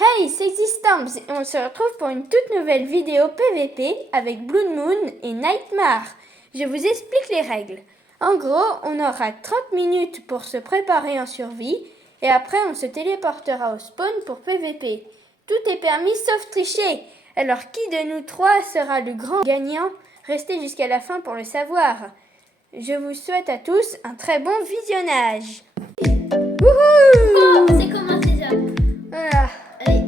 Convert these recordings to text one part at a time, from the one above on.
Hey, c'est Existence et on se retrouve pour une toute nouvelle vidéo PVP avec Blood Moon et Nightmare. Je vous explique les règles. En gros, on aura 30 minutes pour se préparer en survie et après on se téléportera au spawn pour PVP. Tout est permis sauf tricher. Alors qui de nous trois sera le grand gagnant? Restez jusqu'à la fin pour le savoir. Je vous souhaite à tous un très bon visionnage. Wouhou! Oh, c'est commencé ça. Voilà. Allez.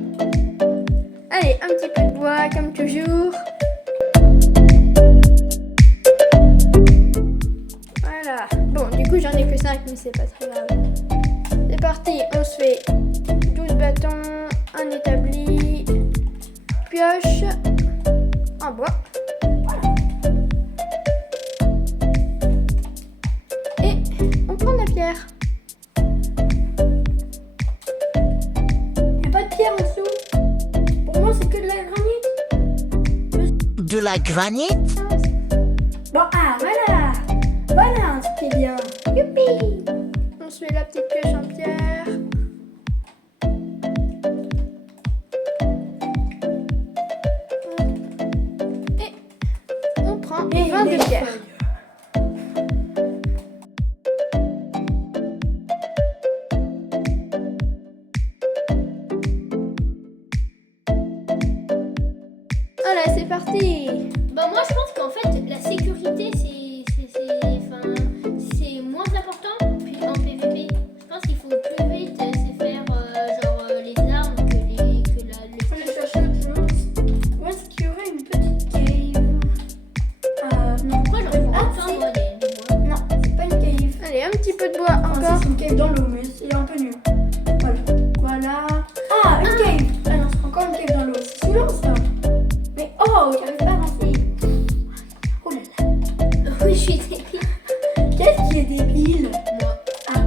Allez, un petit peu de bois comme toujours. Voilà. Bon, du coup, j'en ai que 5, mais c'est pas très grave. C'est parti, on se fait 12 bâtons, un établi, pioche, en bois. Et on prend de la pierre. Y a pas de pierre en dessous. Pour moi, c'est que de la granite. De la granite? Bon, ah, voilà. Voilà un truc qui est bien. Youpi. On se fait la petite pioche en pierre. Et on prend 20 de pierre. Voilà, c'est parti. Bah moi je pense qu'en fait la sécurité c'est moins important puis en PVP. Je pense qu'il faut plus vite c'est faire les armes que le Faut aller chercher autre chose. Où est-ce qu'il y aurait une petite cave? Non. Pourquoi j'en prends Ah, autant si. moi des bois? Non, c'est pas une cave. Allez, un petit peu de bois Enfin, encore. c'est une cave dans l'eau, mais c'est un peu nul. Voilà. Voilà. Ah, une cave. Ah non, c'est encore une cave dans l'eau. C'est sous l'eau, ça. Mais oh, j'arrive pas à avancer. Oh là là. Oui je suis débile. Qu'est-ce qui est débile? Moi. Ah.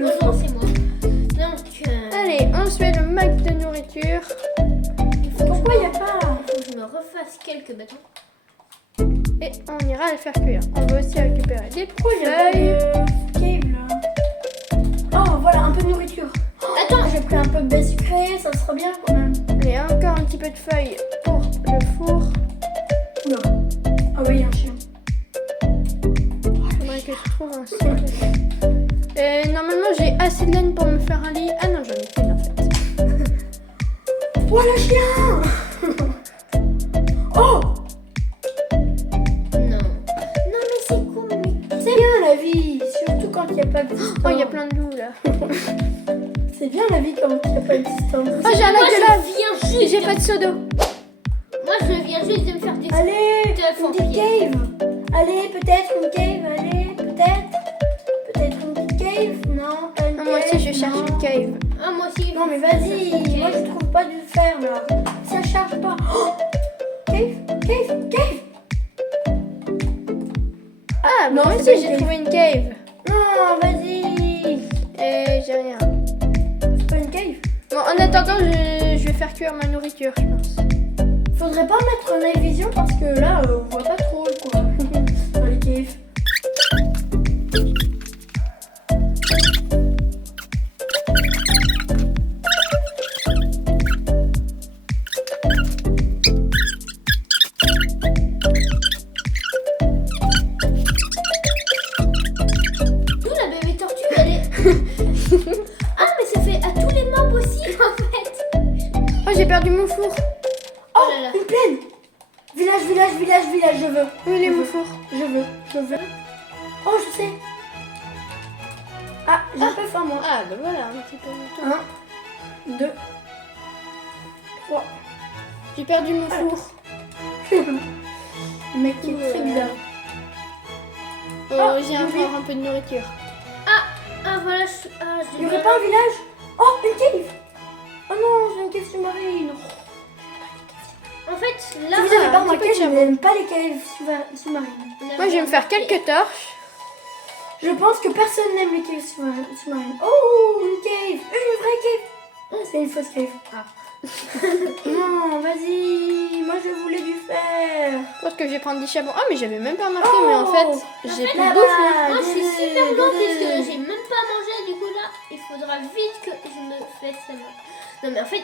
Non c'est moi. Donc Allez, on se fait le max de nourriture. il faut Pourquoi y a pas? que je me refasse quelques bâtons. Et on ira les faire cuire. On va aussi récupérer des Pourquoi y a pas feuilles. de cave là? Oh, voilà, un peu de nourriture. Attends, J'ai pris un peu de baie sucrée, ça sera bien quand même. Allez, encore un petit peu de feuilles pour le four. Oula. Ah oui, il y a un chien. Faudrait que je trouve un sol. Normalement, j'ai assez de laine pour me faire un lit. Ah non, j'en ai qu'une en fait. Oh, le chien! Oh! non. Non mais c'est con mais C'est bien la vie, surtout quand il n'y a pas de distance. Oh, il y a plein de loups là. C'est bien la vie quand il n'y a pas de distance. Oh, j'ai un moi lac de je lave. viens juste. J'ai pas de seau d'eau. Moi je viens juste de me faire des Allez, de une petite pompier. cave. Allez, peut-être une cave, allez, peut-être. Peut-être une petite cave. Non, pas une Ah, cave. moi aussi, je cherche non. une cave. Ah moi aussi. Non mais vas-y, moi je trouve pas de fer là. Ça charge pas. Oh, cave. Ah, Non, moi c'est pas aussi, une j'ai cave. trouvé une cave. Non, vas-y. Et j'ai rien. C'est pas une cave. Bon, en attendant, je vais faire cuire ma nourriture, je pense. Faudrait pas mettre night vision parce que là on voit pas trop quoi. Dans les caves. D'où la bébé tortue elle est. Ah mais ça fait à tous les mobs aussi en fait. Oh, j'ai perdu mon four. Oh, là là. une plaine. Village, je veux. Où il est Je mon veux. four? Je veux. Oh, je sais. Ah, j'ai un peu faim moi. Ah, bah voilà, un petit peu de temps. 1, 2, 3. J'ai perdu mon four. Le mec qui est très bizarre. Oh, Ah, j'ai j'ai oublié. encore un peu de nourriture. Ah voilà Il y aurait pas un village? Oh, une cave. Oh non, c'est une cave sous-marine. En fait là Si vous avez pas un petit remarqué, peu de je charbon. n'aime pas les caves sous-marines. Moi, je vais me faire quelques torches. Je pense que personne n'aime les caves sous-marines. Oh, une cave. Une vraie cave. C'est une fausse cave. Ah. Non, vas-y. Moi, je voulais du fer. Je pense que je vais prendre 10 charbons. Ah, mais j'avais même pas remarqué, Oh, mais en fait, j'ai plus de bouffe là. Moi je suis super loin parce que j'ai même pas mangé du coup là il faudra vite que je me fasse ça. Non mais en fait,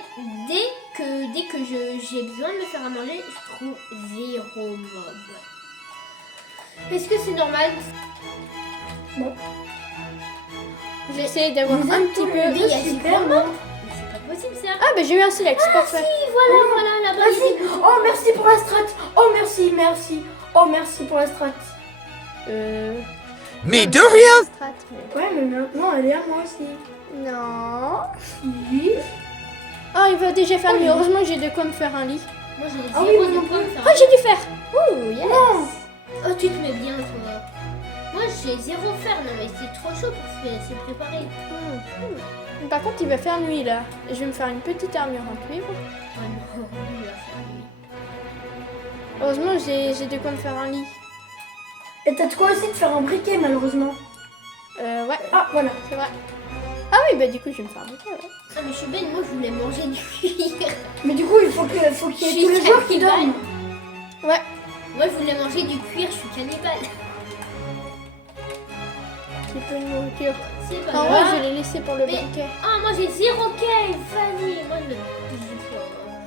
dès que j'ai besoin de me faire à manger, je trouve 0 mob. Est-ce que c'est normal? Bon. J'essaie d'avoir Vous un êtes petit tous peu. les deux il y a super, zéro non? Mais c'est pas possible ça. Ah, bah j'ai eu un silex, parfait. Si, voilà, là-bas. il y a Vas-y. des boutons. Oh, merci pour la strat. Oh, merci. Oh, merci pour la strat. Mais de rien! Ouais, mais maintenant, elle est à moi aussi. Non. Oui. Ah, il va déjà faire mieux. Heureusement que j'ai de quoi me faire un lit. Moi j'ai Ah oui, 0 moi de non quoi me plus. faire. Oh, j'ai dû faire. Ouh, yes. Non. Oh, tu te mets bien, toi. Moi, j'ai 0 fer, non, mais c'est trop chaud pour se préparer. Par contre, il va faire nuit là. Je vais me faire une petite armure en cuivre. Oh non, il va faire nuit. Heureusement, j'ai de quoi me faire un lit. Et t'as de quoi aussi de faire un briquet, malheureusement. Ouais, Ah, voilà. c'est vrai. Ah oui, bah du coup, je vais me faire un briquet, ouais. Ah, mais je suis belle, moi, je voulais manger du cuir. Mais du coup, il faut qu'il y ait tous les joueurs qui dorment. Ouais. Moi, je voulais manger du cuir, je suis cannibale. J'ai peu de nourriture. C'est pas En vrai, grave. je l'ai laissé pour le Mais- briquet. Ah, moi, j'ai 0 cave, vas-y. Moi,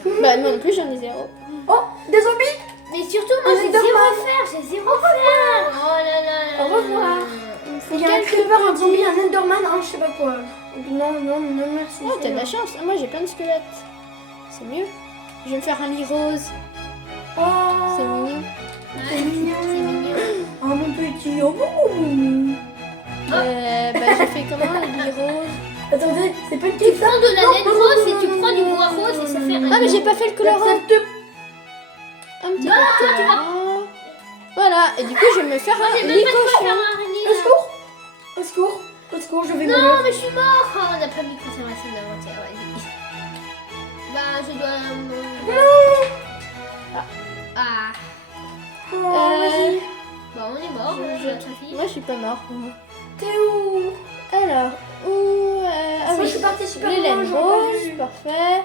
je Bah, moi non plus, j'en ai 0. Oh, des zombies. Mais surtout, moi, Un j'ai 0 Enderman. fer, j'ai 0 fer. Oh là là. Au revoir. Il y a un creeper, un zombie, un enderman, un je sais pas quoi. Non, merci. Oh, c'est t'as de la bien. chance. Ah, moi, j'ai plein de squelettes. C'est mieux. Je vais me faire un lit rose. Oh, C'est mignon. c'est mignon. C'est mignon. Oh, mon petit. Oh, Bah, j'ai fait comment un lit rose? Attendez, c'est pas une Tu petite prends de la laine rose et tu prends du bois rose et ça fait un. Ah, mais j'ai pas fait le colorant. Un petit peu de colorant. Voilà. Et du coup, je vais me faire J'ai un même lit pas de quoi faire cochon. un lit. Au secours. Au secours. Au secours, je vais Non, mourir. mais je suis mort. Oh, on n'a pas mis conservation d'inventaire. Ouais. Bah, je dois. Ah. Oh, vas-y. Bah, on est mort. Moi, je suis pas mort. T'es où? Alors, où ah Moi, oui, je suis partie super les loin, laines j'ai pas roses, vu. parfait.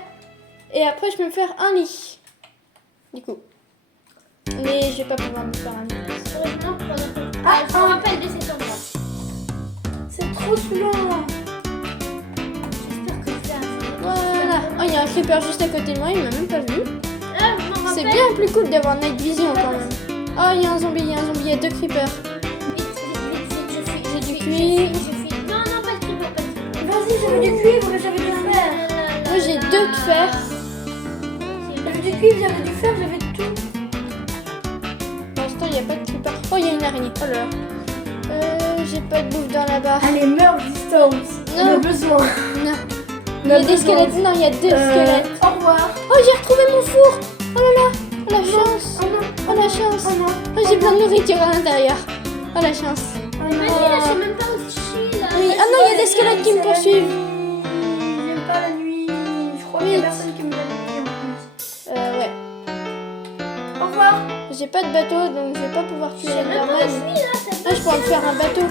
Et après, je peux me faire un lit. Du coup. Mais je vais pas pouvoir me faire un lit. Heureusement, Ah, je me rappelle de cet endroit. C'est trop loin. J'espère que je vais arriver. Voilà. Oh, il y a un creeper juste à côté de moi, il m'a même pas vu. Ah, je m'en C'est rappelle. bien plus cool d'avoir night vision quand même. Oh, il y a un zombie, il y a 2 creepers. Vite, je fuis. J'ai du cuivre. Je fuis. Non, pas de creeper, pas de creeper. Vas-y, j'avais du cuivre et j'avais du fer. Moi, j'ai 2 de fer. J'avais du cuivre, j'avais du fer, j'avais tout. Pour l'instant, il n'y a pas de creeper. Oh, il y a une araignée. Oh là là. J'ai pas de bouffe dans la barre. Allez, meurs, Distance. On a Non. besoin. Non. Il y a des squelettes. Non, il y a 2 squelettes. Au revoir. Oh, j'ai retrouvé mon four. Oh là là. Oh la chance. Oh non. Oh la chance. Oh non. Oh, j'ai plein de nourriture à l'intérieur. Oh la chance. Oh Vas-y, non. là, je sais même pas où je suis, là. Oui. Ah non, il y a des squelettes qui me poursuivent. J'aime pas la nuit. Je crois qu'il y a personne qui me l'a dit en plus. Ouais. Au revoir. J'ai pas de bateau, donc je vais pas pouvoir Je tuer sais même pas où je l'Enderman. suis, là. Ça Ah, je pourrais me faire un bateau.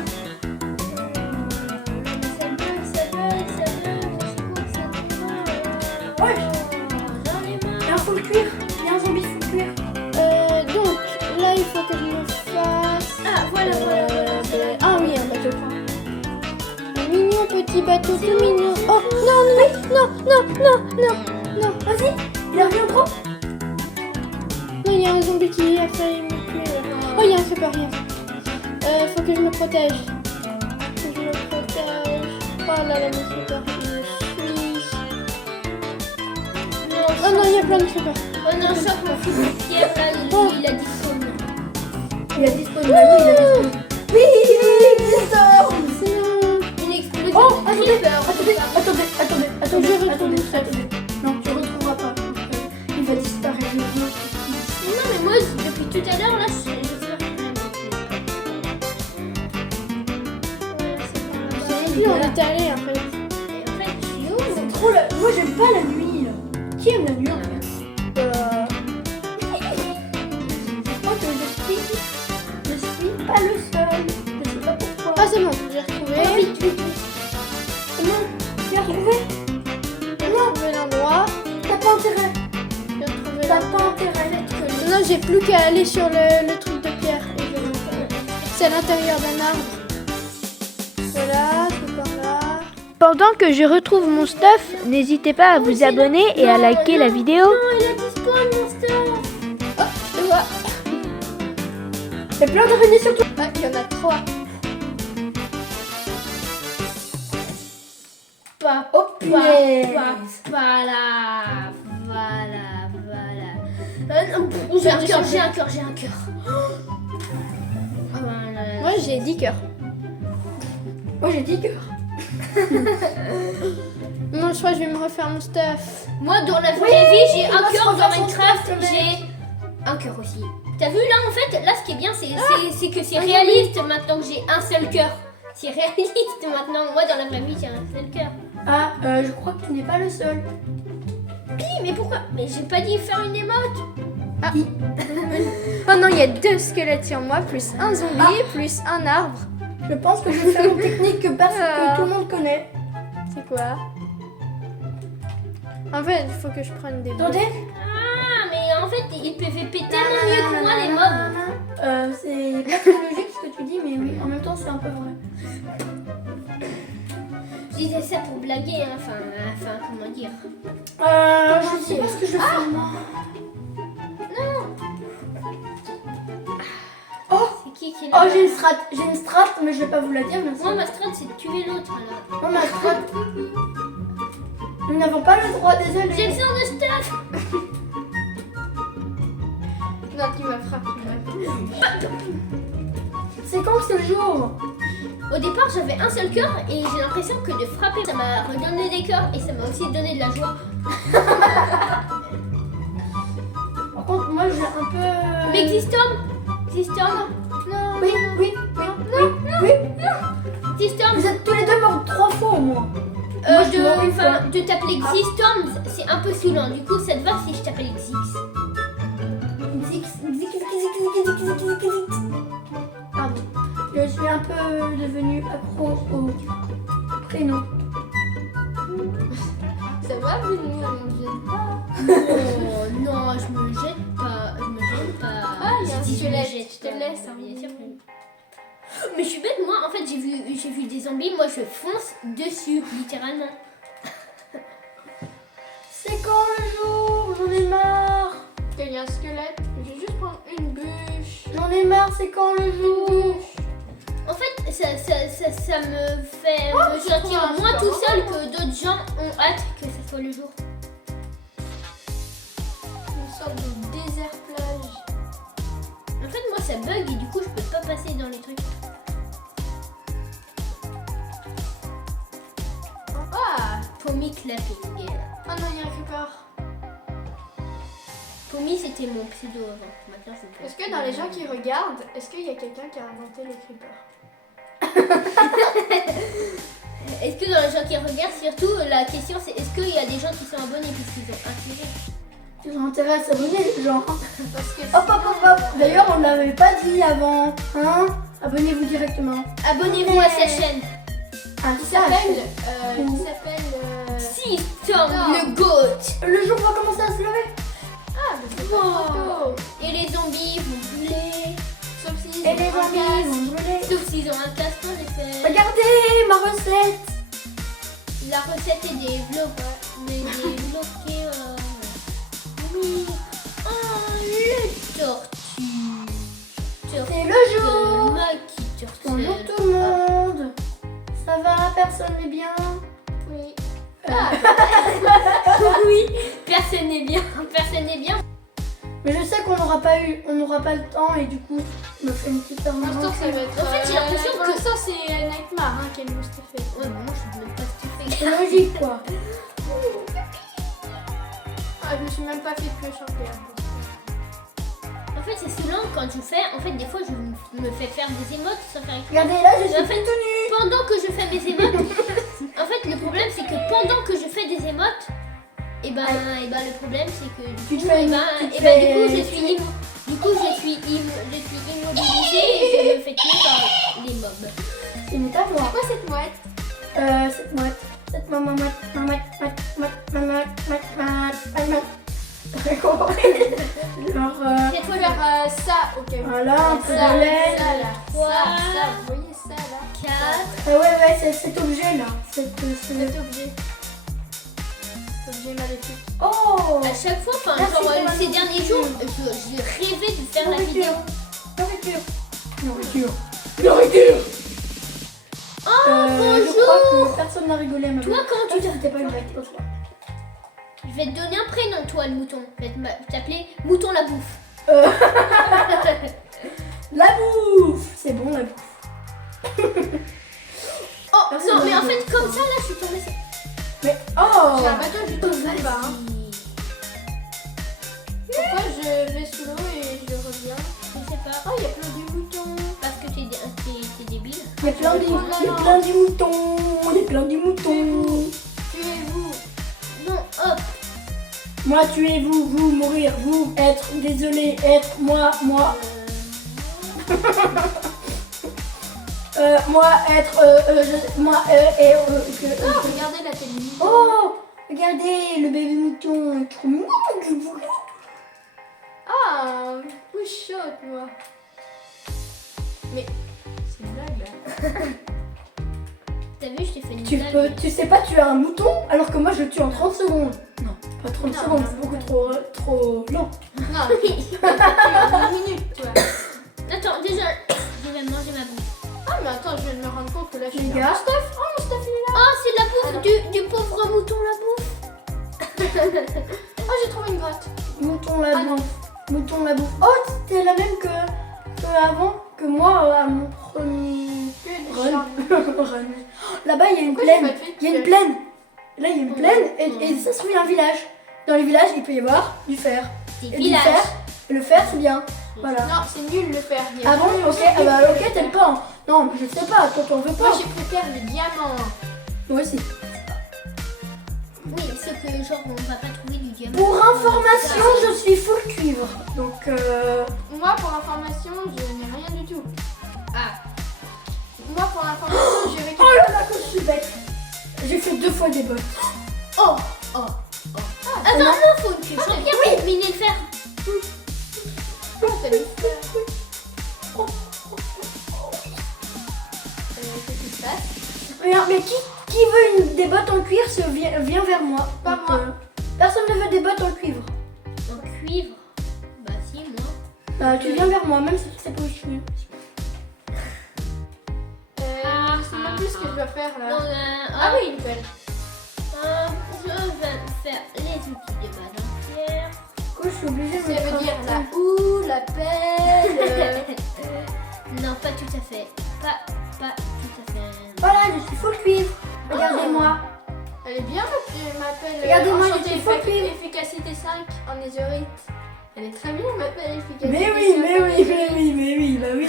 Ouais. J'en ai marre. Il y a un full cuir. Il y a un zombie full cuir. Donc, là, il faut que je me fasse... Ah, voilà. Ah oui, un bateau. Un mignon petit bateau, tout mignon. Oh, non. Vas-y. Il a rien trop. Non, il y a un zombie qui a failli me tuer. Oh, il y a un creeper, faut que je me protège. Oh là là, mon creeper, il me suit. Oh non, il y a plein de creepers. Oh non, choc, mon fils de pierre, là, il a dit comme. Il a disparu. Il a disparu. Oui, Distance. C'est Une explosion Oh, de attendez, creeper. attendez. Non, tu retrouveras pas. Il va disparaître. Non, mais moi, depuis tout à l'heure, là, je sais pas. plus on est allé en fait. Et en fait, je suis où? C'est trop la... Moi, j'aime pas la nuit. Là. Qui aime la nuit en fait? Je crois que je suis pas le seul. Je sais pas pourquoi. Ah c'est bon, j'ai retrouvé. Vite. Comment? Tu as retrouvé? J'ai retrouvé l'endroit. T'as pas intérêt. J'ai retrouvé T'as l'endroit. pas intérêt. Non, j'ai plus qu'à aller sur le truc de pierre. Et je vais le faire. C'est à l'intérieur d'un arbre. Voilà, c'est par là. pendant que je retrouve mon stuff, n'hésitez pas à vous abonner et à liker la vidéo. Non, il a disparu mon stuff. Oh, je te vois. Il y a plein d'araignées sur toi. Ah, il y en a 3. Oh punaise. Voilà. J'ai un cœur. Voilà. Moi, j'ai 10 cœurs. Moi j'ai 10 cœurs. Bon, je crois que je vais me refaire mon stuff. Moi, dans la vraie vie, j'ai un on va se cœur. Dans refaire son Minecraft, stuff, le j'ai un cœur aussi. T'as vu là, en fait, là, ce qui est bien, c'est que c'est réaliste maintenant que j'ai un seul cœur. C'est réaliste maintenant. Moi, dans la vraie vie, j'ai un seul cœur. Ah, je crois que tu n'es pas le seul. Mais pourquoi? Mais j'ai pas dit faire une émote. Oh non, il y a 2 squelettes sur moi, plus un zombie, plus un arbre. Je pense que je vais faire une technique que tout le monde connaît. C'est quoi? En fait, il faut que je prenne des Attendez. Ah, mais en fait, ils PVP tellement mieux que moi, les mobs. C'est pas très logique ce que tu dis, mais oui, en même temps c'est un peu vrai. Je disais ça pour blaguer, hein. Enfin, comment dire. Je sais pas ce que je vais faire moi. Oh, C'est qui est là? oh j'ai une strat, mais je vais pas vous la dire, merci. Moi, ma strat, c'est de tuer l'autre, là. Moi ma strat. Nous n'avons pas le droit, désolé. J'ai besoin de stuff. Non, tu m'as frappé. C'est quand que c'est le jour? Au départ, j'avais un seul cœur et j'ai l'impression que de frapper, ça m'a redonné des cœurs et ça m'a aussi donné de la joie. Par contre, moi j'ai un peu. Mais Xistorm, Non. Oui. Xistorm, Vous êtes tous les deux morts 3 fois au moins. Moi, je suis mort une fois. de t'appeler Xistorm, c'est un peu saoulant. Du coup, ça te va si je t'appelle Xix? Pardon. Je suis un peu devenue accro au prénom. Ça va, vous ne me jette pas. Oh non, je me jette pas. Ah, il y a un Si, je me squelette, jette je te pas. laisse, hein. Bien sûr que- Mais je suis bête, moi en fait j'ai vu des zombies, moi je fonce dessus, littéralement. C'est quand le jour? J'en ai marre. Il y a un squelette. Je vais juste prendre une bûche. J'en ai marre, c'est quand le jour? En fait, ça me fait me c'est sentir trop moins tout instant. seul que d'autres gens ont hâte que ça soit le jour. Une sorte de désert plage. En fait, moi ça bug et du coup je peux pas passer dans les trucs. Ah. Pommy clapping. Ah non, il y a un creeper. Pommy c'était mon pseudo avant. Maintenant c'est Est-ce que dans les gens qui regardent, est-ce qu'il y a quelqu'un qui a inventé les creepers? Est-ce que dans les gens qui regardent, surtout la question c'est est-ce qu'il y a des gens qui sont abonnés puisqu'ils ont intérêt? Ils ont intérêt à s'abonner, les gens. Parce que Hop. D'ailleurs, on ne l'avait pas dit avant. Hein? Abonnez-vous directement. Abonnez-vous à cette chaîne. Ah, qui ça, s'appelle Si Tom Non. le GOAT. le jour va commencer à se lever. Ah, mais c'est pas Wow. trop tôt. Et les zombies vont brûler. Sauf si Et les zombies vont brûler. Sauf s'ils ont un casque en effet. Regardez ma recette. La recette est débloquée. Oui. Oh, le tortue. C'est le jour. Maki tortue. Bonjour tout le monde. Ça va? Personne n'est bien? Oui. Oui, personne n'est bien. Personne n'est bien. Mais je sais qu'on n'aura pas le temps et du coup, je me fais une petite Pour l'instant, ça va être. En fait, j'ai l'impression pour que- l'instant, c'est Nightmare hein, qui a le most fait. Ouais, mais moi je ne veux pas ce que tu C'est fais. logique quoi. Ah, je me suis même pas fait pioche en terre. En fait, c'est saoulant quand je fais. En fait, des fois, je me fais faire des émotes sans faire exprès. Regardez là, je suis En fait, toute nue. pendant que je fais mes émotes, en fait, le problème c'est que pendant que je fais des émotes, et ben le problème c'est que Tu du te coup, fais- du coup, je suis immobilisée et je me fais tuer par les mobs. C'est une étape moi. Quoi cette mouette? Cette mouette. Cette mouette. J'ai compris. Genre, Cette fois, Faire ça, ok. voilà, un peu Ça, de lait. ça, là. Trois, Ça, vous voyez ça là? 4. Ouais, c'est cet objet là. Cet objet. Cet objet maléfique. Oh À chaque fois, enfin, Merci, genre c'est ces magnifique. derniers jours, je rêvais de faire la vidéo. Nourriture. Nourriture. Oh, Je bonjour. crois que personne n'a rigolé à ma Toi, blague. comment tu C'était pas une blague, c'est pas toi. Je vais te donner un prénom, toi, le mouton. Je vais t'appeler Mouton la bouffe. La bouffe. C'est bon, la bouffe. Oh, Merci, non, mais en bonjour. fait, comme ça, là, je suis tombée. Mais oh J'ai un bateau, je tombe Vas-y. là-bas. Hein. Pourquoi je vais sous l'eau et je reviens? Je sais pas. Oh, il y a plein de moutons. Parce que t'es débile. Il y a plein de moutons. Il y a plein de moutons. Il y a plein de moutons. Tuez-vous. Non, hop. Moi, tuez-vous, vous, mourir, vous, être, désolé, être, moi. Moi, être, moi, que. Oh, regardez la télévision. Oh, regardez, le bébé mouton est trop mignon. Ah, pouchotte, moi. Mais c'est une blague là. T'as vu, je t'ai fait une Tu blague. tu sais pas tuer un mouton alors que moi je le tue en 30 secondes. Non, pas 30 Non, secondes, non, c'est beaucoup non. trop lent. Non, en 10 minutes, toi. Attends, déjà, je vais manger ma bouffe. Ah, mais attends, je viens de me rendre compte que là, je Les suis gars. un stuff. Oh, mon stuff, il est là. Oh, c'est la bouffe du pauvre mouton la bouffe. Oh, j'ai trouvé une grotte. Mouton la Ah, non. bouffe. Mouton la bouffe. Oh, c'était la même que avant, que moi à mon premier Que du run. charbon. Run. Là-bas, il y a une Pourquoi j'ai plaine. pas fait Il y a une que- plaine. Là, il y a une plaine et ça se trouve, il y a un village. Dans les villages, il peut y avoir du fer. Des Et du villages. fer. Et le fer, c'est bien. Voilà. Non, c'est nul le fer. Il y a Ah bon, jamais ok, eu ah bah de ok, fer. t'aimes pas. Hein. Non, mais je sais pas, toi t'en veux Moi, pas. je préfère le diamant. Moi aussi. Oui, ce que genre on va pas trouver du diamant. Pour information, je suis full cuivre. Donc, Moi, pour information, je n'ai rien du tout. Ah, Moi, pour information, j'ai vécu. oh là là, que je suis bête. J'ai fait 2 fois des bottes. oh, oh, oh. Attends, non. non, faut que tu changes bien pour miner le fer. T'as mis fer. Qu'est-ce qui se passe? Regarde, mais qui veut des bottes en cuir vient vers moi. Pas Donc, moi. Personne ne veut des bottes en cuivre. En cuivre. Bah si, moi. Bah, tu viens vers moi, même si c'est pas aussi. Je sais même plus ce que je dois faire là. Donc, Ah oui, une pelle. je vais faire les outils de base en pierre. Quoi, je suis obligée de Ça mettre veut un dire la bouton. houe, la pelle. Non, pas tout à fait. Pas tout à fait. Voilà, je suis full cuivre. Regardez-moi. Elle est bien ma pelle. Regardez-moi, enchantée j'ai full cuivre. efficacité 5 en netherite. Elle est très bien ma pelle efficacité Mais oui, 5 mais en oui, netherite. bah oui.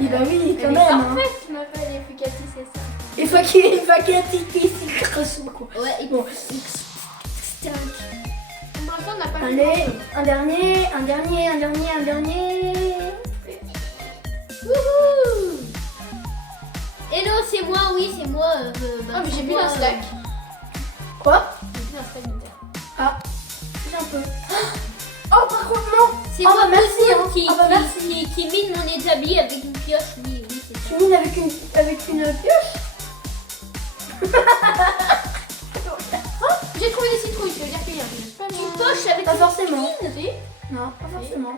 Bah oui, quand Elle est même. Hein. parfaite ma pelle efficacité 5. Il faut qu'il y quoi. Ouais, et Bon. Stunk. Pour l'instant, on n'a pas fait Allez, grand-chose. un dernier. Wouhou! Hello, c'est moi, oui, c'est moi. Ah, mais j'ai vu un stack. Quoi? J'ai vu un stack de terre. Ah, j'ai un peu. Oh, par contre, non. C'est Oh, moi bah, merci, Mouton, hein. qui, Oh, bah, qui- merci. qui mine mon établi avec une pioche. Oui, c'est ça. Tu mines avec une pioche? J'ai trouvé des citrouilles, ça veut dire qu'il y a un pas Tu poches avec Pas une forcément. Si. Non, pas forcément.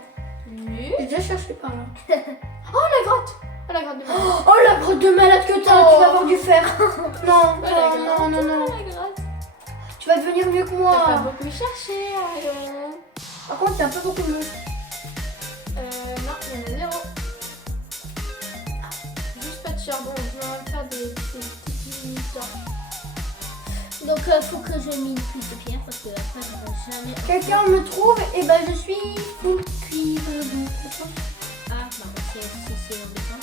Oui. J'ai déjà cherché par là. Oh, la grotte. Oh, la grotte de Mars. Oh, la grotte de malade que t'as, tu vas avoir du fer. Non, Oh, la non, non, non. grotte. La grotte. Tu vas devenir mieux que T'as pas moi. beaucoup cherché, Arion. Par contre, c'est un peu beaucoup bleu. Non, il y en a zéro. Juste pas de charbon, je vais faire des petites minutes. Donc, faut que je mine plus de pierre parce que après, je ne jamais. Quelqu'un me trouve et ben je suis full cuivre. Ah, bah, c'est embêtant.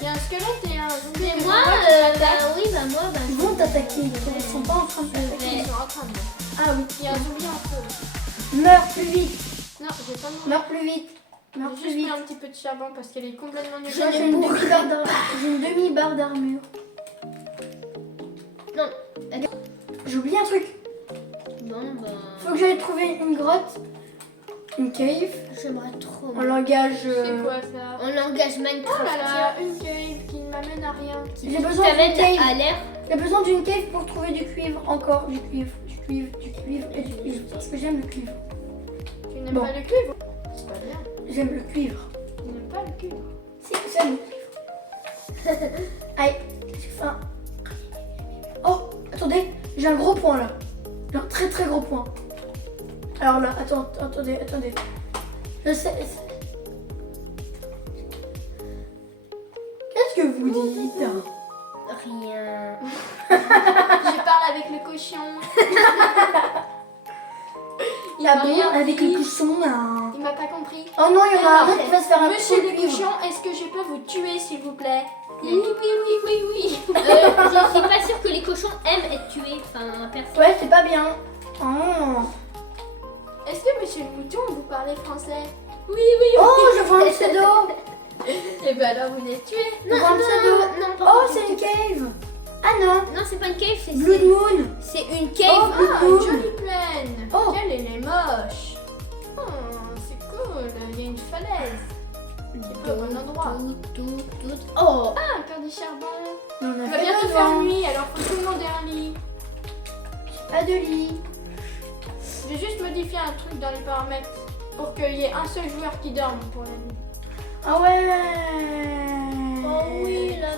Il y a un squelette et un zombie. Mais qui moi, m'attaquent. oui, bah, moi, bah. Ils vont t'attaquer, ils sont pas en train de t'attaquer. Ils sont en train de. Ah oui. Il y a un zombie en feu. Meurs plus vite, Non, j'ai pas mouru. meurs plus vite, meurs J'ai plus juste vite. pris un petit peu de charbon parce qu'elle est complètement nulle. Moi, j'ai une demi-barre d'armure. Non. J'ai oublié un truc. Bon, bah. Faut que j'aille trouver une grotte, une cave, J'aimerais trop. en langage. C'est quoi ça? En langage Oh Minecraft. là là, une cave qui ne m'a m'amène à rien. J'ai besoin t'amène d'une cave. à l'air. J'ai besoin d'une cave pour trouver du cuivre. Encore du cuivre, du cuivre, du cuivre et du cuivre. Parce que j'aime le cuivre. Tu n'aimes Bon. pas le cuivre? C'est pas bien. J'aime le cuivre. Tu n'aimes pas le cuivre? Si, j'aime le cuivre. Allez, j'ai faim. Oh, attendez, j'ai un gros point là. J'ai un très très gros point. Alors là, attendez. Je sais. Qu'est-ce que vous dites? Rien. Je parle avec le cochon. Il Ah m'a bon, rien avec dit. le cochon là. Il m'a pas compris. Oh non, il y en a un Alors, qui va se faire un Monsieur petit le cuivre. cochon, est-ce que je peux vous tuer s'il vous plaît? Oui. Oui. Je suis pas sûre que les cochons aiment être tués. Enfin, personne. Ouais, c'est pas bien. Oh, Est-ce que Monsieur le mouton, vous parlez français? Oui. oh je vois un pseudo. Et ben alors vous l'êtes tué. Je vois un pseudo. Non, pas Oh, du c'est tout. une cave. Ah non, Non, c'est pas une cave, c'est Blood Moon. c'est une cave. Oh, Ah, une jolie plaine. Oh. Quelle elle est moche. Oh, c'est cool. Il y a une falaise. Au bon endroit. Tout. Oh, Ah, encore du charbon. Mais on Il a va fait bientôt devant. faire nuit, alors faut que tout le monde ait un lit. Pas de lit. J'ai juste modifié un truc dans les paramètres pour qu'il y ait un seul joueur qui dorme pour la nuit. Ah ouais. oh oui, la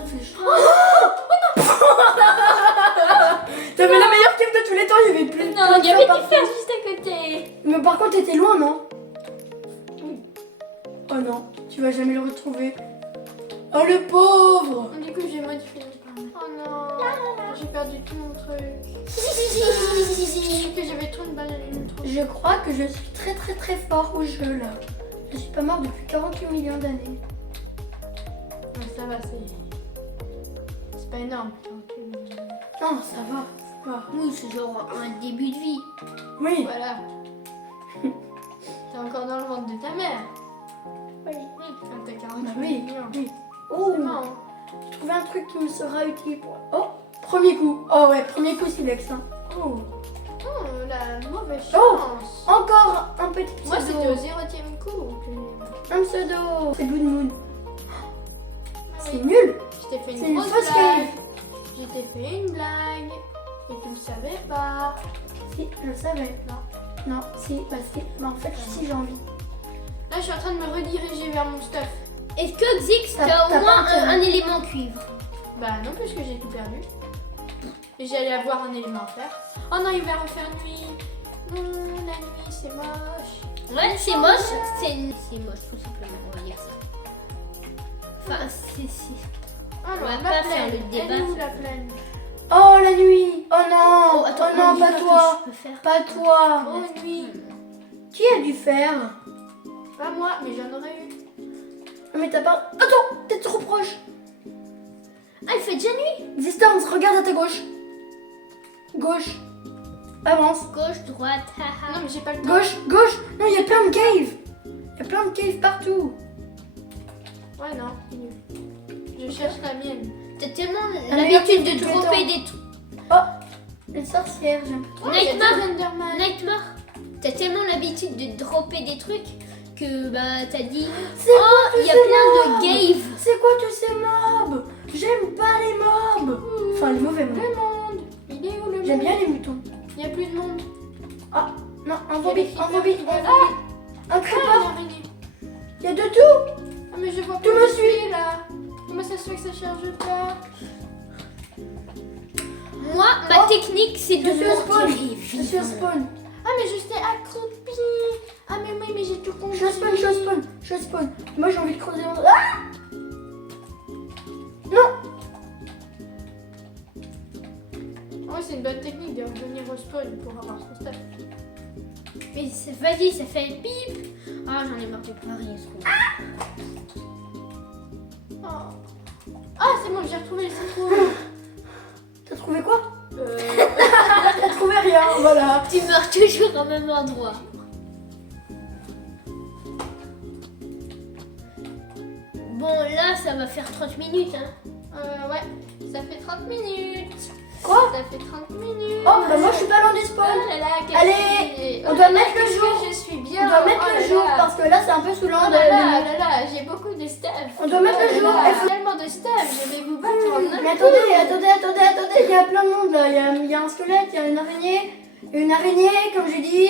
T'avais la meilleure cave de tous les temps, il y avait plus de Non, il y avait du fer juste à côté. Mais par contre, t'étais loin, non? Oh non, tu vas jamais le retrouver. Oh le pauvre. Du coup, j'ai modifié les paramètres. Oh non, j'ai perdu tout mon truc. Que j'avais trop une balle à l'une trop. Je crois que je suis très très très fort au jeu là. Je suis pas mort depuis 48 millions d'années. Ouais, ça va, c'est pas énorme. Non, ça va. Oui, c'est genre un début de vie. Oui. Voilà. T'es encore dans le ventre de ta mère. Oui. Quand t'as 48 Bah oui. millions. Oui. Oh, C'est marrant. j'ai trouvé un truc qui me sera utile pour. Oh, premier coup. Oh ouais, premier coup Silex. Hein. Oh. Oh, la mauvaise Oh. chance. Encore un petit Moi, pseudo. c'était au 0e coup. Un pseudo. C'est Blood Moon. Ah C'est oui. nul. Je t'ai fait C'est une une grosse fausse blague. Je t'ai fait une blague. Et tu ne savais pas. Si, je le savais. Non. Non, si, bah si. Bah en fait, si j'ai envie. Là, je suis en train de me rediriger vers mon stuff. Est-ce que Xix, T'as t'as au pas moins intérêt. un élément cuivre? Bah non, puisque j'ai tout perdu. Et j'allais avoir un élément à faire. Oh non, il va refaire nuit. Non, la nuit, c'est moche. Ouais, c'est moche. C'est moche, tout simplement, on va dire ça. Enfin, c'est... Ah non, On va la pas faire plaine. le Elle débat. est où la plaine? Oh la nuit. Oh non. Oh, attends, oh non, on y pas va, toi. que je peux faire. Pas toi. Oh, nuit. Qui a dû faire? Pas moi, mais j'en aurais eu. Mais t'as pas. Attends, t'es trop proche. Ah, il fait déjà nuit. Distance, regarde à ta gauche. Gauche. Avance. Gauche, droite, haha. Non, mais j'ai pas le temps. Gauche, gauche. Non, il y a plein de caves. Il y a plein de caves partout. Ouais, non, il est nul. Je cherche la mienne. T'as tellement Ah, l'habitude mais de tu fais dropper tant. des trucs. Oh, une sorcière, j'aime. Oh, il y a Nightmare. des Enderman. Nightmare, t'as tellement l'habitude de dropper des trucs que bah t'as dit C'est quoi oh tous il y a ces plein de mobs? caves. C'est quoi tous ces mobs? J'aime pas les mobs. Enfin, les mauvais mobs. Le monde. Il est où le monde? J'aime bien les moutons. Il n'y a plus de monde. Ah, non, un Il y a vomi, des un vomi, un creepers. vomi. Un Ah, tréport. une araignée. Il y a de tout. Ah, mais je vois Tu pas me où je suis là. Comment ça se fait que ça charge pas? Moi ma technique c'est de Je suis au spawn. mourir Je suis au spawn. Ah, mais je t'ai accroupi. Ah, mais oui, mais j'ai tout compris. Je spawn, je spawn, je spawn. Moi j'ai envie de creuser mon. Ah non. Ouais, c'est une bonne technique de revenir au spawn pour avoir son stuff. Mais vas-y ça fait bip. Ah j'en ai marre de Paris. Oh. Ah, c'est bon, j'ai retrouvé le citron. T'as trouvé quoi? T'as trouvé rien, voilà. Tu meurs toujours au même endroit. Bon là ça va faire 30 minutes hein. Ouais, ça fait 30 minutes. Quoi? Ça fait 30 minutes. Oh, bah moi je suis pas loin des Oh spawns. là là, quelle Allez, idée. on Oh doit là là, mettre le qu'est-ce jour. que je suis bien. bien. On doit mettre Oh le là jour là. parce que là c'est un peu saoulant. Oh là là, là là, j'ai beaucoup de staff. On doit mettre le jour. Il faut- Tellement de staff, je vais vous battre en un Mais coup. attendez, il y a plein de monde là. Il y a un squelette, il y a une araignée. Une araignée, comme j'ai dit.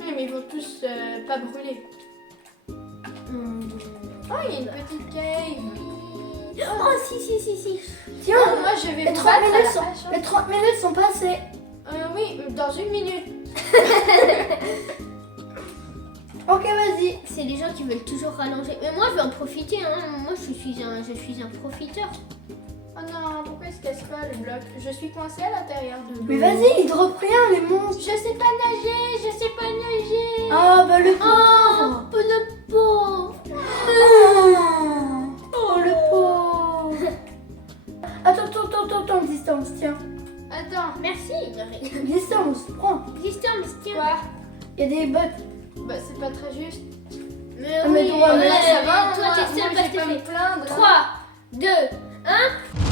Oui, mais ils vont tous pas brûler. Oh, il y a une petite cave. Oh, si. Tiens, Oh, moi, je vais les vous 30 battre à minutes la sont, hache, hein. les 30 minutes sont passées. Oui, dans 1 minute. Ok, vas-y. C'est les gens qui veulent toujours rallonger. Mais moi, je vais en profiter. Hein. Moi, je suis un profiteur. Oh non, pourquoi il se casse pas le bloc? Je suis coincée à l'intérieur de l'eau. Mais vas-y, ils drop rien, les monstres. Je sais pas nager, je sais pas nager. Ah, bah le Oh, pauvre. le pauvre. Oh, le pauvre. Attends, distance, tiens. Attends, Merci. Distance, prends. Distance, tiens. quoi? Il y a des bottes. Bah, c'est pas très juste. Mais mais oui, toi, ouais, là, ça va, toi, moi, tu sais moi, pas je vais pas me plaindre. 3, 2, 1.